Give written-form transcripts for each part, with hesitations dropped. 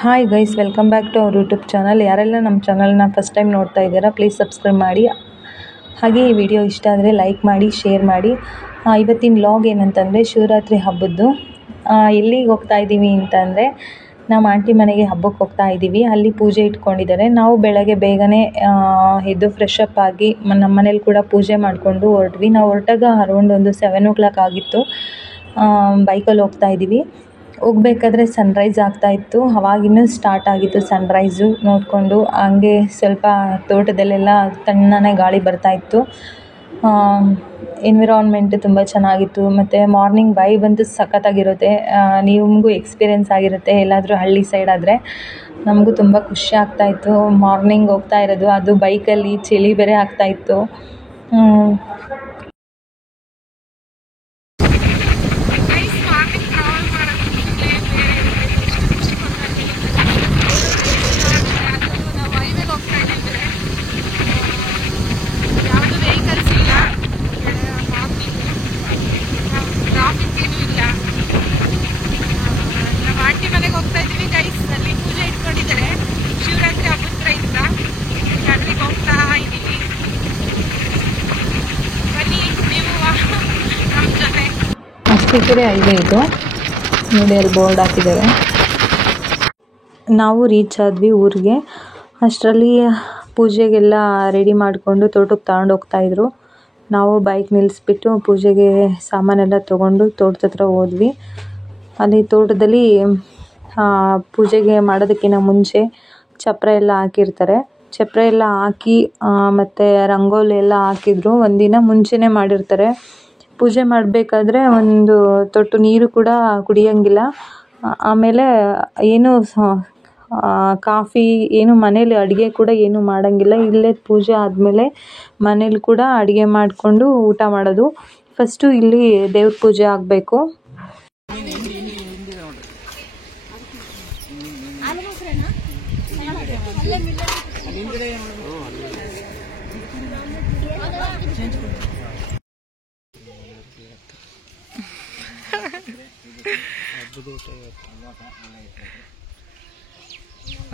Hi guys, welcome back to our YouTube channel. ಯಾರೆಲ್ಲ ನಮ್ಮ ಚಾನಲ್ನ ಫಸ್ಟ್ ಟೈಮ್ ನೋಡ್ತಾ ಇದ್ದೀರಾ, ಪ್ಲೀಸ್ ಸಬ್ಸ್ಕ್ರೈಬ್ ಮಾಡಿ. ಹಾಗೆ ಈ ವಿಡಿಯೋ ಇಷ್ಟ ಆದರೆ ಲೈಕ್ ಮಾಡಿ, ಶೇರ್ ಮಾಡಿ. ಇವತ್ತಿನ ವ್ಲಾಗ್ ಏನಂತಂದರೆ ಶಿವರಾತ್ರಿ ಹಬ್ಬದ್ದು. ಎಲ್ಲಿಗೆ ಹೋಗ್ತಾ ಇದ್ದೀವಿ ಅಂತಂದರೆ ನಮ್ಮ ಆಂಟಿ ಮನೆಗೆ ಹಬ್ಬಕ್ಕೆ ಹೋಗ್ತಾ ಇದ್ದೀವಿ. ಅಲ್ಲಿ ಪೂಜೆ ಇಟ್ಕೊಂಡಿದ್ದಾರೆ. ನಾವು ಬೆಳಗ್ಗೆ ಬೇಗನೆ ಎದ್ದು ಫ್ರೆಶ್ ಅಪ್ ಆಗಿ ನಮ್ಮ ಮನೇಲಿ ಕೂಡ ಪೂಜೆ ಮಾಡಿಕೊಂಡು ಹೊರಟ್ವಿ. ನಾವು ಹೊರಟಾಗ ಅರೌಂಡ್ ಒಂದು 7 o'clock ಆಗಿತ್ತು. ಬೈಕಲ್ಲಿ ಹೋಗ್ತಾ ಇದ್ದೀವಿ. ಹೋಗ್ಬೇಕಾದ್ರೆ ಸನ್ರೈಸ್ ಆಗ್ತಾಯಿತ್ತು. ಅವಾಗಿನ್ನೂ ಸ್ಟಾರ್ಟ್ ಆಗಿತ್ತು ಸನ್ರೈಸು. ನೋಡಿಕೊಂಡು ಹಂಗೆ ಸ್ವಲ್ಪ ತೋಟದಲ್ಲೆಲ್ಲ ತಣ್ಣನೆ ಗಾಳಿ ಬರ್ತಾಯಿತ್ತು. ಎನ್ವಿರಾನ್ಮೆಂಟ್ ತುಂಬ ಚೆನ್ನಾಗಿತ್ತು. ಮತ್ತು ಮಾರ್ನಿಂಗ್ ವೈಬ್ ಅಂತೂ ಸಖತ್ತಾಗಿರುತ್ತೆ. ನಿಮಗೂ ಎಕ್ಸ್ಪೀರಿಯೆನ್ಸ್ ಆಗಿರುತ್ತೆ ಎಲ್ಲಾದರೂ ಹಳ್ಳಿ ಸೈಡ್ ಆದರೆ. ನಮಗೂ ತುಂಬ ಖುಷಿ ಆಗ್ತಾಯಿತ್ತು ಮಾರ್ನಿಂಗ್ ಹೋಗ್ತಾ ಇರೋದು, ಅದು ಬೈಕಲ್ಲಿ. ಚಳಿ ಬೇರೆ ಆಗ್ತಾಯಿತ್ತು. ಅರಸೀಕೆರೆ ಹೈವೇ ಇದು ನೋಡಿ, ಅಲ್ಲಿ ಬೋರ್ಡ್ ಹಾಕಿದ್ದಾರೆ. ನಾವು ರೀಚ್ ಆದ್ವಿ ಊರಿಗೆ. ಅಷ್ಟರಲ್ಲಿ ಪೂಜೆಗೆಲ್ಲ ರೆಡಿ ಮಾಡಿಕೊಂಡು ತೋಟಕ್ಕೆ ತಗೊಂಡು ಹೋಗ್ತಾಯಿದ್ರು. ನಾವು ಬೈಕ್ ನಿಲ್ಲಿಸ್ಬಿಟ್ಟು ಪೂಜೆಗೆ ಸಾಮಾನೆಲ್ಲ ತೊಗೊಂಡು ತೋಟದ ಹತ್ರ ಹೋದ್ವಿ. ಅಲ್ಲಿ ತೋಟದಲ್ಲಿ ಪೂಜೆಗೆ ಮಾಡೋದಕ್ಕಿಂತ ಮುಂಚೆ ಚಪ್ಪರ ಎಲ್ಲ ಹಾಕಿರ್ತಾರೆ. ಚಪ್ಪರ ಎಲ್ಲ ಹಾಕಿ ಮತ್ತು ರಂಗೋಲಿ ಎಲ್ಲ ಹಾಕಿದ್ರು. ಒಂದಿನ ಮುಂಚೆನೇ ಮಾಡಿರ್ತಾರೆ. ಪೂಜೆ ಮಾಡಬೇಕಾದ್ರೆ ಒಂದು ತೊಟ್ಟು ನೀರು ಕೂಡ ಕುಡಿಯೋಂಗಿಲ್ಲ. ಆಮೇಲೆ ಏನು ಕಾಫಿ ಏನು ಮನೇಲಿ ಅಡುಗೆ ಕೂಡ ಏನು ಮಾಡೋಂಗಿಲ್ಲ. ಇಲ್ಲೇ ಪೂಜೆ ಆದಮೇಲೆ ಮನೇಲಿ ಕೂಡ ಅಡುಗೆ ಮಾಡಿಕೊಂಡು ಊಟ ಮಾಡೋದು. ಫಸ್ಟು ಇಲ್ಲಿ ದೇವ್ರ ಪೂಜೆ ಆಗಬೇಕು.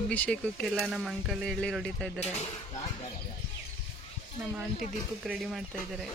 ಅಭಿಷೇಕಕ್ಕೆಲ್ಲ ನಮ್ಮ ಅಂಕಲ್ ಎಳ್ಳಿ ಹೊಡಿತಾ ಇದ್ದಾರೆ. ನಮ್ಮ ಆಂಟಿ ದೀಪಕ್ಕೆ ರೆಡಿ ಮಾಡ್ತಾ ಇದ್ದಾರೆ.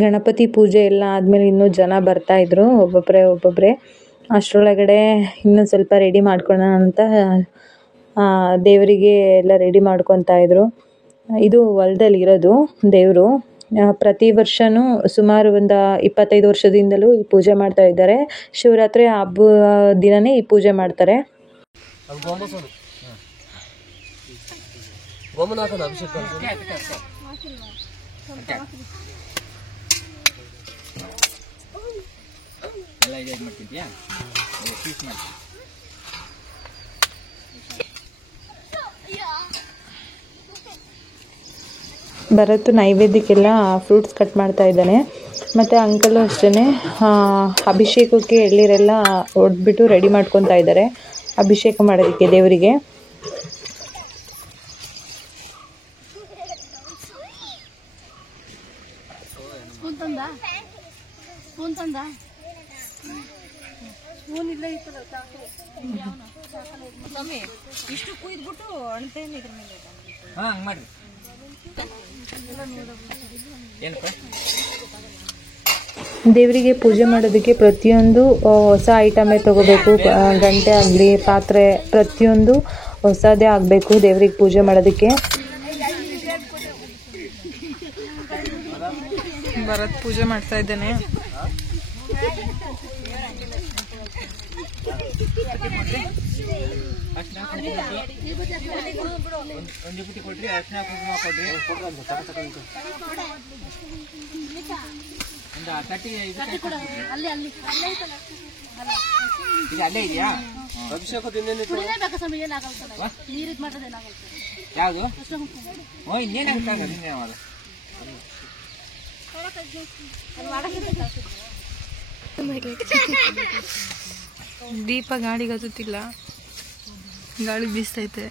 ಗಣಪತಿ ಪೂಜೆ ಎಲ್ಲ ಆದಮೇಲೆ ಇನ್ನೂ ಜನ ಬರ್ತಾಯಿದ್ರು ಒಬ್ಬೊಬ್ಬರೇ. ಅಷ್ಟರೊಳಗಡೆ ಇನ್ನೂ ಸ್ವಲ್ಪ ರೆಡಿ ಮಾಡ್ಕೊಳ್ಳೋಣ ಅಂತ ದೇವರಿಗೆ ಎಲ್ಲ ರೆಡಿ ಮಾಡ್ಕೊತಾ ಇದ್ರು. ಇದು ಹೊಲದಲ್ಲಿ ಇರೋದು ದೇವರು. ಪ್ರತಿ ವರ್ಷವೂ ಸುಮಾರು ಒಂದು 25 ವರ್ಷದಿಂದಲೂ ಈ ಪೂಜೆ ಮಾಡ್ತಾ ಇದ್ದಾರೆ. ಶಿವರಾತ್ರಿ ಹಬ್ಬ ದಿನವೇ ಈ ಪೂಜೆ ಮಾಡ್ತಾರೆ. ಭರತ್ ನೈವೇದ್ಯಕ್ಕೆಲ್ಲ ಫ್ರೂಟ್ಸ್ ಕಟ್ ಮಾಡ್ತಾ ಇದ್ದಾನೆ. ಮತ್ತು ಅಂಕಲು ಅಷ್ಟೇ ಅಭಿಷೇಕಕ್ಕೆ ಎಳ್ಳೀರೆಲ್ಲ ಹೊಡೆದ್ಬಿಟ್ಟು ರೆಡಿ ಮಾಡ್ಕೊತಾ ಇದ್ದಾರೆ ಅಭಿಷೇಕ ಮಾಡೋದಕ್ಕೆ ದೇವರಿಗೆ. ದೇವರಿಗೆ ಪೂಜೆ ಮಾಡೋದಕ್ಕೆ ಪ್ರತಿಯೊಂದು ಹೊಸ ಐಟಮೇ ತಗೋಬೇಕು. ಗಂಟೆ ಆಗಲಿ, ಪಾತ್ರೆ, ಪ್ರತಿಯೊಂದು ಹೊಸದೇ ಆಗಬೇಕು ದೇವರಿಗೆ ಪೂಜೆ ಮಾಡೋದಕ್ಕೆ. ಭರತ್ ಪೂಜೆ ಮಾಡ್ತಾ ಇದ್ದಾನೆ. ಈಗ ಅಲ್ಲೇ ಇದೆಯಾ ಅಭಿಷೇಕ ಇನ್ನೇನಿತ್ತು ಯಾವುದು ಇನ್ನೇನಾಗುತ್ತೆ ದೀಪ ಗಾಳಿಗೆ ಹತ್ತುತ್ತಿಲ್ಲ, ಗಾಳಿ ಬೀಸ್ತೈತೆ.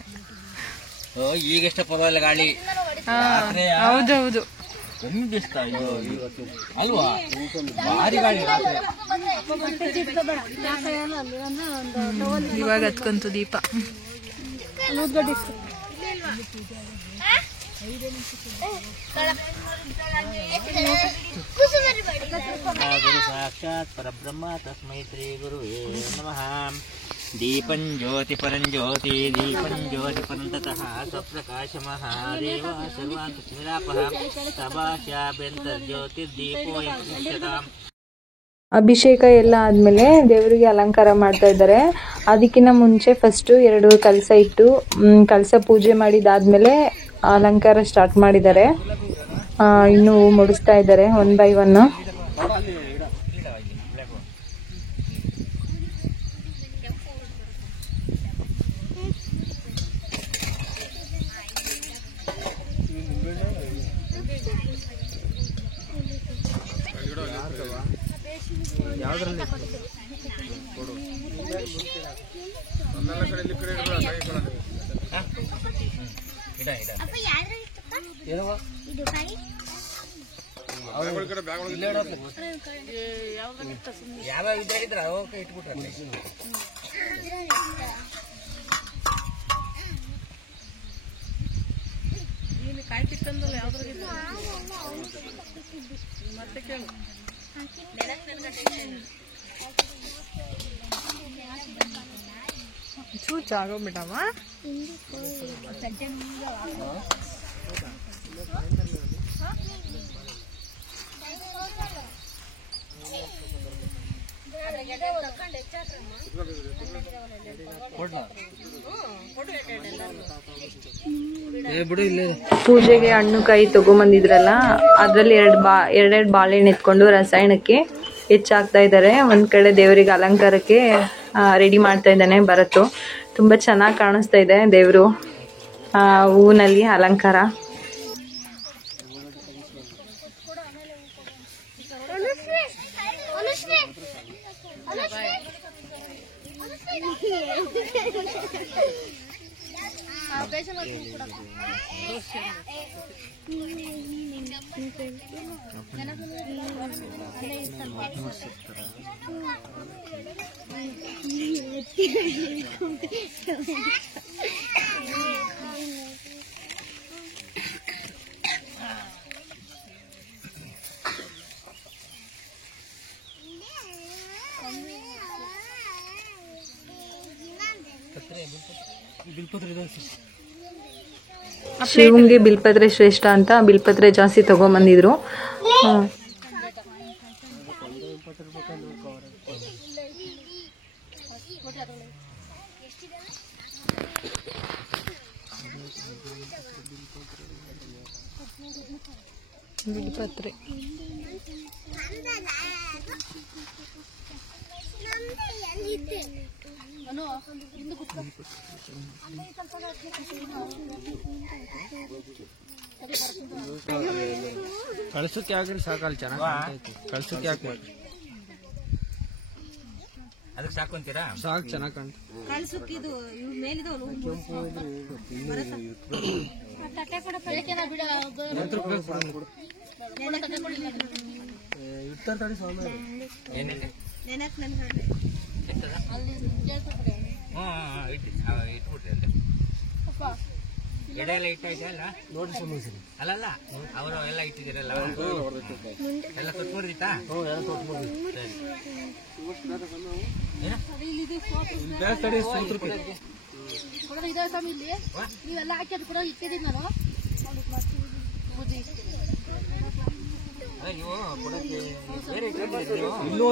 ಈಗೆಷ್ಟ ಪರವಾಗಿಲ್ಲ ಗಾಳಿ. ಹೌದೌದು, ಕಮ್ಮಿ ಬೀಸ್ತಾ ಅಲ್ವಾ, ಭಾರಿ ಗಾಳಿ. ಇವಾಗ ಹತ್ಕೊಂತು ದೀಪ. ಗುರು ಸಾಕ್ಷಾತ್ ಪರಬ್ರಹ್ಮ ತಸ್ಮೈ ಶ್ರೀ ಗುರುವೇ ನಮಃ. ದೀಪಂ ಜ್ಯೋತಿ ಪರಂ ಜ್ಯೋತಿ ದೀಪಂ ಜ್ಯೋತಿ ಪರಂತತಃ ಸ್ವಪ್ರಕಾಶ ಮಹಾದೇವ ಸರ್ವಾಂತ ಸ್ಮಿರಾಪಃ ಸಭಾಶ್ಯಾಭ್ಯಂತರ್ಜ್ಯೋತಿರ್ದೀಪೋ ಯಕ್ಷತಾಂ. ಅಭಿಷೇಕ ಎಲ್ಲ ಆದಮೇಲೆ ದೇವರಿಗೆ ಅಲಂಕಾರ ಮಾಡ್ತಾ ಇದ್ದಾರೆ. ಅದಕ್ಕಿಂತ ಮುಂಚೆ ಫಸ್ಟು 2 ಕಲಸ ಇಟ್ಟು ಕಲಸ ಪೂಜೆ ಮಾಡಿದಾದ್ಮೇಲೆ ಅಲಂಕಾರ ಸ್ಟಾರ್ಟ್ ಮಾಡಿದ್ದಾರೆ. ಇನ್ನು ಮುಡಿಸ್ತಾ ಇದ್ದಾರೆ 1 by 1. ಯಾವ ಇದ್ರಾಗಿದ್ರ ಇಟ್ಬಿಟ್ರೆ ಕಾಯಿ ಕಿತ್ತಂದಲ್ಲ ಯಾವ್ದ್ರಾಗಿದ್ದ ಮತ್ತೆ ಕೇಳು. ಚೂಚಾಗೋಗ್ಬಿಟ್ಟಮ್ಮ. ಪೂಜೆಗೆ ಹಣ್ಣು ಕಾಯಿ ತಗೊಂಬಂದಿದ್ರಲ್ಲ, ಅದ್ರಲ್ಲಿ 2 ಬಾಳೆಹಣ್ಣು ಎತ್ಕೊಂಡು ರಸಾಯನಕ್ಕೆ ಹೆಚ್ಚಾಗ್ತಾ ಇದ್ದಾರೆ. ಒಂದ್ ಕಡೆ ದೇವರಿಗೆ ಅಲಂಕಾರಕ್ಕೆ ರೆಡಿ ಮಾಡ್ತಾ ಇದ್ದಾನೆ ಭರತು. ತುಂಬಾ ಚೆನ್ನಾಗಿ ಕಾಣಿಸ್ತಾ ಇದೆ ದೇವರು ಹೂವಿನಲ್ಲಿ ಅಲಂಕಾರ. ಶಿವಂಗೆ ಬಿಲ್ಪತ್ರೆ ಶ್ರೇಷ್ಠ ಅಂತ ಬಿಲ್ಪತ್ರೆ ಜಾಸ್ತಿ ತಗೊಂಬಂದಿದ್ರು. ಬಿಲ್ಪತ್ರೆ ಕಳ್ಸಕ್ಕೆ ಹಾಕಿದ್ರೆ ಸಾಕಲ್ಲ, ಚೆನ್ನಾಗಿ ಕಳ್ಸಕ್ಕೆ ಹಾಕಿ ಅದಕ್ಕೆ ಸಾಕೊಂತೀರಾ? ಸಾಕು, ಚೆನ್ನಾಗಿ ಕಾಣ್ತು. ಇಟ್ಬಿಟ್ರಿ ಎಡೆ ಎಲ್ಲ ಇಟ್ಟಾಯ್ತಾ ಅಲ್ಲ ನೋಡಿ ಸಮಸ್ಯೆ ಅಲ್ಲಲ್ಲ ಅವರು ಎಲ್ಲ ಇಟ್ಟಿದ್ದೀರಲ್ಲ ಎಲ್ಲ ಕೊಟ್ಬಿಡ್ದಿತ್ತಾ? ನೀವೆಲ್ಲ ಹಾಕಿ ಕೂಡ ಇಟ್ಟಿದ್ದೀನಿ ನಾನು. ಇಲ್ಲೂ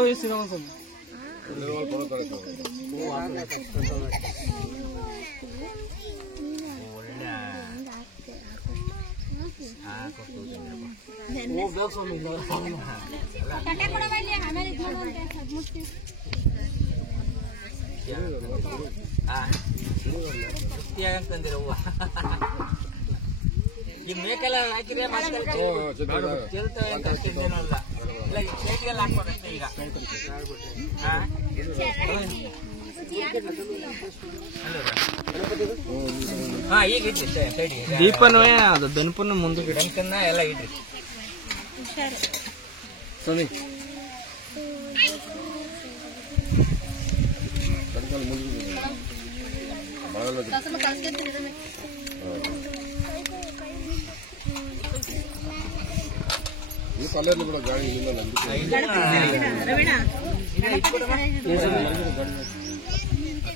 ಅಂತಂದಿರ ಹೂವ ಈಗ ಮೇಕೆಲ್ಲ ಹಾಕಿದ್ರೆ ಚೆಲ್ತವೆ ಅಂತ ಅಷ್ಟೇನಲ್ಲ ಇಲ್ಲ ಪ್ಲೇಟ್ಗೆಲ್ಲ ಹಾಕ್ಬೇಕಷ್ಟೇ ಈಗ ಹಾ ಈಗ ಇಡ್ರಿ ಸೈಡ್ಗೆ ದೀಪನೂ ಅದು ದನಪನ್ನು ಮುಂದೆ ಗಣಕನ್ನ ಎಲ್ಲ ಇಡ್ರಿ ಸ್ವಾಮಿ ಕೂಡ ಗಾಡಿ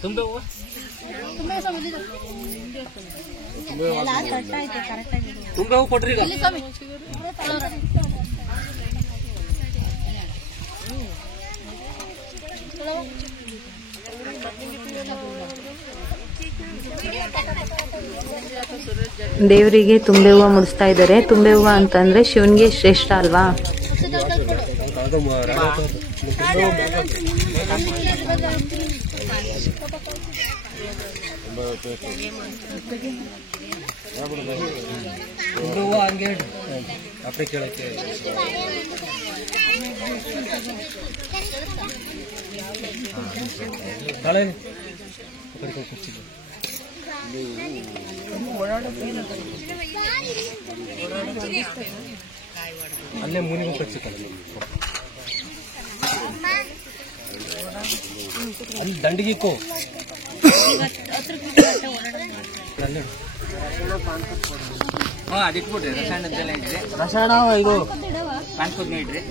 ತುಂಬ ಹೂವು ತುಂಬ ಹೂವು ಕೊಟ್ರಿ ಈಗ ದೇವರಿಗೆ ತುಂಬೆ ಹೂವು ಮುಡಿಸ್ತಾ ಇದ್ದಾರೆ. ತುಂಬೆ ಹೂವು ಅಂತಂದ್ರೆ ಶಿವನ್ಗೆ ಶ್ರೇಷ್ಠ ಅಲ್ವಾ. ಹಂಗೆ ಅಪ್ಪೆ ಕೇಳಕ್ಕೆ ಅಲ್ಲೇ ಮುನಿಗೆ ಕಚ್ಚಿಕಲ್ಲ ಅಲ್ಲಿ ದಂಡಿಗಿಕ್ಕೋ ಅದಿಟ್ಬಿಡ್ರಿ ರಸಾಯನದ್ದೆಲ್ಲ ಇಡ್ರಿ ರಸಾಯನ ಇದು ಕಾಣ್ಕೋದ್ನ ಇಡ್ರಿ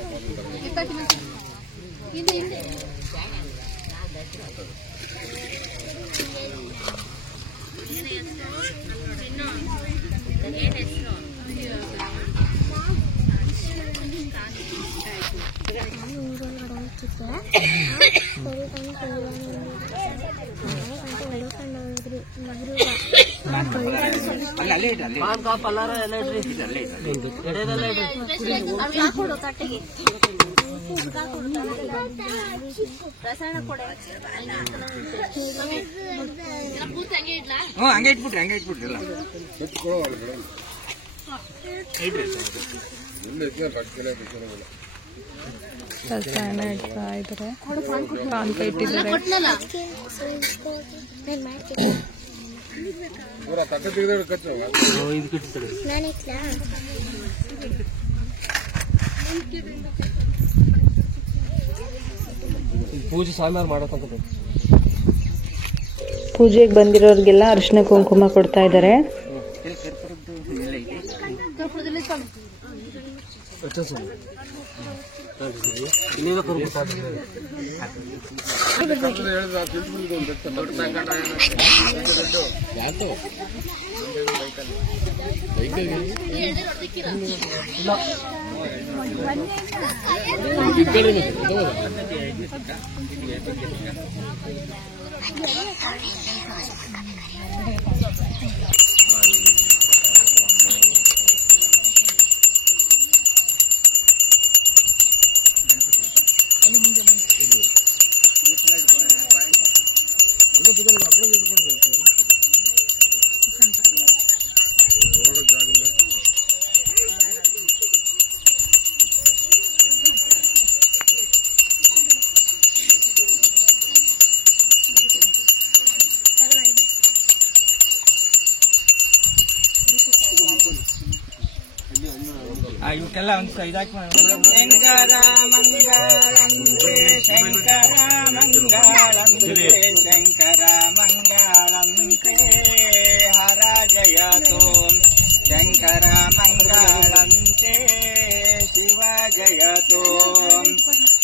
ಅಲ್ಲೇ ಇಡ್ರಿ ಅಲ್ಲಿ ಪಲ್ಲಾರ ಎಲ್ಲ ಇಡ್ರಿ ಅಲ್ಲೇ ಇಡ್ರಿ ಹಂಗೆ ಇಟ್ಬಿಟ್ರಿ ಎಲ್ಲ ಇಡ್ರಿ ರಸಾಯನ ಇಡ್ತಾ ಇದ್ದಾರೆ. ಪಾನ್ಕ ಇಟ್ಟಿದ್ದಾರೆ. ಪೂಜೆ ಸಾಮಾರು ಮಾಡಕ್ಕಂತ ಪೂಜೆಗೆ ಬಂದಿರೋರಿಗೆಲ್ಲ ಅರಿಶಿನ ಕುಂಕುಮ ಕೊಡ್ತಾ ಇದ್ದಾರೆ. ಇವಕ್ಕೆಲ್ಲ ಒಂದು ಇದಾಕಿ ಶಂಕರ ಮಂಗಳಂತೆ ಶಂಕರ ಮಂಗಳಂತೆ ಶಂಕರ ಮಂಗಳಂತೆ ಹರ ಜಯತೋ ಶಂಕರ ಮಂಗಳಂತೆ ಶಿವ ಜಯತೋ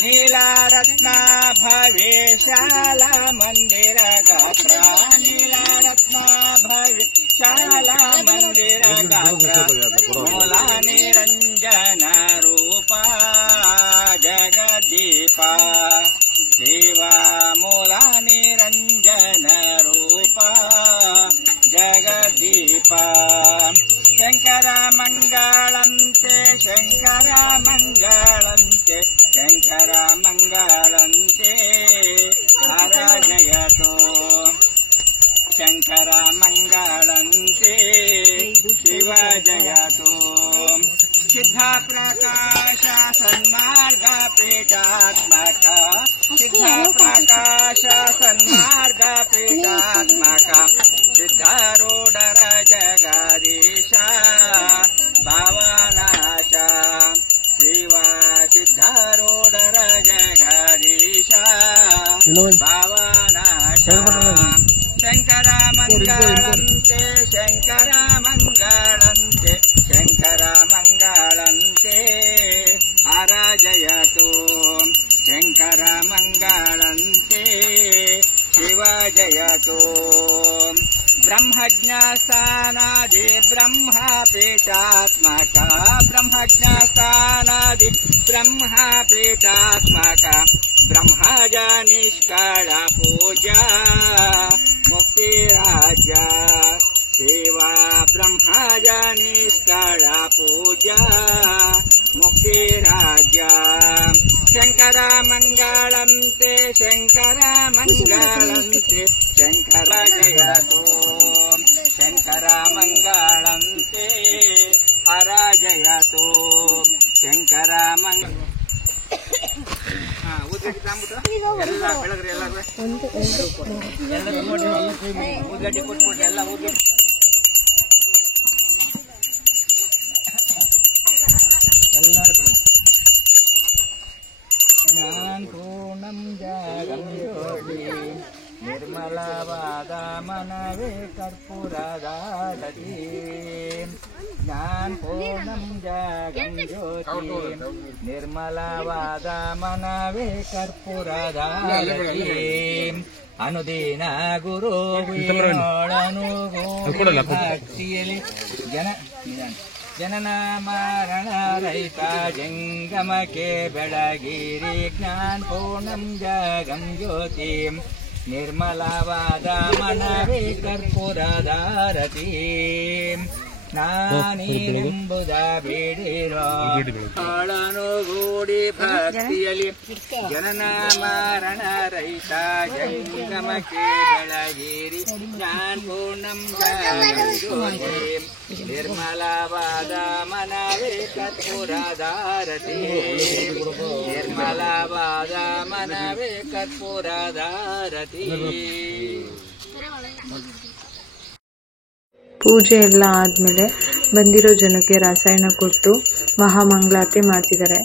ನೀಲರತ್ನ ಭವೇಶಾಲ ಮಂದಿರ ಗಾತ್ರ ನೀಲರತ್ನ ಭವೇಶಾಲ ಮಂದಿರ ಗಾತ್ರ ಮೂಲ ನಿರಂಜನ ರೂಪ ಜಗದೀಪ ಶಿವ ಮೂಲ ನಿರಂಜನ ರೂಪ ಜಗದೀಪ ಶಂಕರ ಮಂಗಳಂತೆ ಶಂಕರ ಮಂಗಳಂತೆ ಶಂಕರ ಮಂಗಳಂತೆ ಹರ ಜಯತೋ प्रकाश सन्मार्ग पीठात्मक सिद्ध प्रकाश सन्मार्ग पीठात्मक सिद्धारूढर जगदीश भावनाश शिव सिद्धारूढर जगदीश भावनाश शंकर मंगलंते शंकर मंगलंते शंकर मंगलंते अराजयतु शंकर मंगलंते शिव जयतु ब्रह्मज्ञानादि ब्रह्मपीठात्मक ब्रह्मज्ञानादि ब्रह्मपीठात्मक ब्रह्मजनिष्कळ पूजा मुक्तिराज्य सेवा ब्रह्मजनिष्कळ पूजा मुक्तिराज्य शंकर मंगलंते शंकर मंगलंते शंकर जयतु शंकर मंगलंते अराजयतु शंकर मंगल ಊದ್ಗಡ್ಡಿ ತಾಂಬಿಟ್ಟು ಎಲ್ಲ ಬೆಳಗ್ರಿ ಎಲ್ಲ ಊದ್ಗಡ್ಡಿ ಕೊಟ್ಬಿಟ್ಟು ಎಲ್ಲ ಊದ್ಗಡ್ಡಿ ಎಲ್ಲರೂ ಜ್ಞಾನ ಪೂರ್ಣಂ ಜಾಗಂ ಜ್ಯೋತಿ ನಿರ್ಮಲವಾದ ಮನವೇ ಕರ್ಪೂರದಾರತಿ ಜ್ಞಾನ ಪೂರ್ಣಂ ಜಾಗಂ ಜ್ಯೋತಿ ನಿರ್ಮಲವಾದ ಮನವೇ ಕರ್ಪೂರದಾರತಿ ಅನುದಿನ ಗುರು ಭಕ್ತಿಯಲ್ಲಿ ಜನನ ಮರಣ ರಹಿತ ಜಂಗಮಕ್ಕೆ ಬೆಳಗಿರಿ ಜ್ಞಾನ ಪೂರ್ಣಂ ಜಾಗಂ ಜ್ಯೋತಿ ನಿರ್ಮಲವಾದ ಮನವೇ ಕರ್ಪೂರದಾರತಿ ನಾನೀನೆಂಬುದ ಬೇಡಿರೋ ಆಳನುಗೂಡಿ ಭಕ್ತಿಯಲ್ಲಿ ಜನನ ಮರಣ ರಹಿತ ಜಂಗಮಕ್ಕೆ ಬೆಳಗಿರಿ ಜ್ಞಾನ ಪೂರ್ಣಂ ಜಾಗಂ ಜ್ಯೋತಿ ನಿರ್ಮಲವಾದ ಮನವೇ ಕರ್ಪೂರದಾರತಿ ನಿರ್ಮಲವಾದ ಮನವೇ ಕರ್ಪೂರದಾರತಿ. ಪೂಜೆ ಎಲ್ಲ ಆದಮೇಲೆ ಬಂದಿರೋ ಜನಕ್ಕೆ ರಸಾಯನ ಕೊಟ್ಟು ಮಹಾಮಂಗಳಾರತಿ ಮಾಡ್ತಿದ್ದಾರೆ.